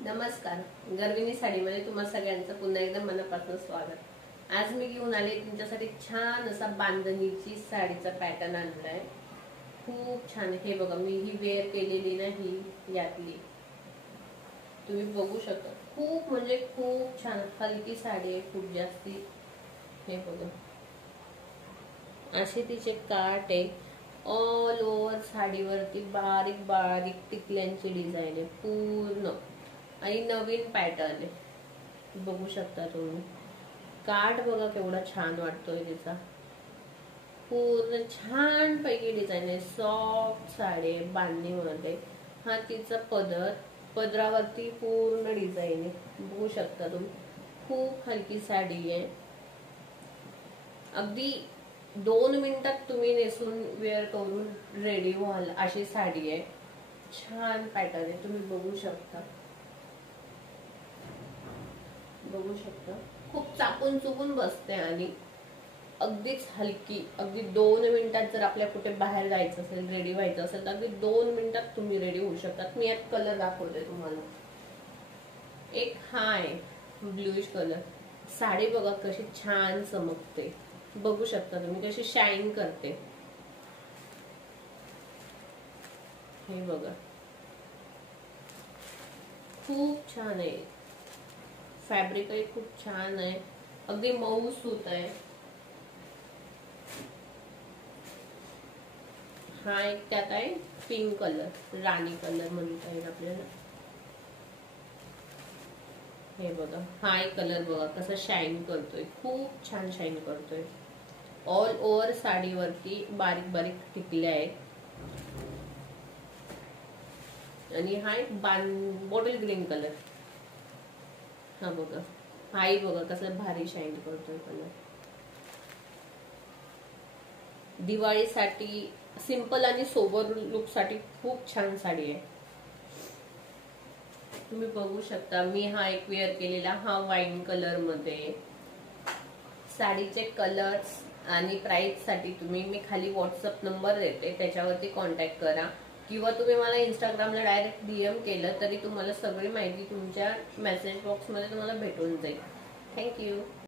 नमस्कार, गर्विणी साडीमध्ये तुम्हा सगळ्यांचं पुन्हा एकदा मनापासून स्वागत। आज मी घेऊन आले तुमच्यासाठी छान असा बांधणीची साडीचा पॅटर्न आणलाय। खूप छान, हे बघा मी ही वेअर केलेली नाही यातली, तुम्ही बघू शकता। खूप म्हणजे खूप छान हलकी साडी आहे, खूप जास्ती। हे बघा असे तिचे काठ आहे। ऑल ओव्हर साडीवरती बारीक बारीक टिकल्यांची डिझाइन आहे पूर्ण, आणि नवीन पॅटर्न आहे, बघू शकता तुम्ही। काठ बघा केवढा छान वाटतोय तिचा, पूर्ण छान पैकी डिझाइन आहे। सॉफ्ट साडी आहे बांधणीमध्ये। हा तिचा पदर, पदरावरती पूर्ण डिझाइन आहे, बघू शकता तुम्ही। खूप हलकी साडी आहे, अगदी 2 मिनिटात तुम्ही नेसून वेअर करून रेडी व्हाल अशी साडी आहे। छान पॅटर्न आहे, तुम्ही बघू शकता। खूप चापून चुकून बसते आणि अगदीच हलकी। अगदी 2 मिनिटात जर आपल्या कुठे बाहेर जायचं असेल, रेडी व्हायचं असेल तर अगदी 2 मिनिटात तुम्ही रेडी होऊ शकतात। मी यात कलर दाखवते तुम्हाला। एक हा आहे ब्लूइश कलर। साडी बघा कशी छान चमकते, बघू शकता तुम्ही कशी शाईन करते। हे बघा खूप छान आहे, फॅब्रिक आहे खूप छान आहे, अगदी मऊ सूत आहे। हा एक त्यात आहे पिंक कलर, राणी कलर म्हणता येईल आपल्याला। हे बघा हा एक कलर बघा कसा शाईन करतोय, खूप छान शाईन करतोय। ऑल ओव्हर साडीवरती बारीक बारीक टिकल्या आहेत। आणि हा एक बॉटल ग्रीन कलर। हा बघा, हाही बघा कसं भारी शाईन करतोय कलर। दिवाळीसाठी सिंपल आणि सोबर लुक साठी खूप छान साडी आहे, तुम्ही बघू शकता। मी हा एक वेअर केलेला, हा वाईन कलर मध्ये। साडीचे कलर्स आणि प्राइस साठी तुम्ही मी खाली व्हॉट्सअप नंबर देते, त्याच्यावरती कॉन्टॅक्ट करा, किंवा तुम्ही मला इंस्टाग्रामला डायरेक्ट DM केलं तरी तुम्हाला सगळी माहिती तुमच्या मेसेज बॉक्स मध्ये तुम्हाला भेटून जाईल। थँक्यू।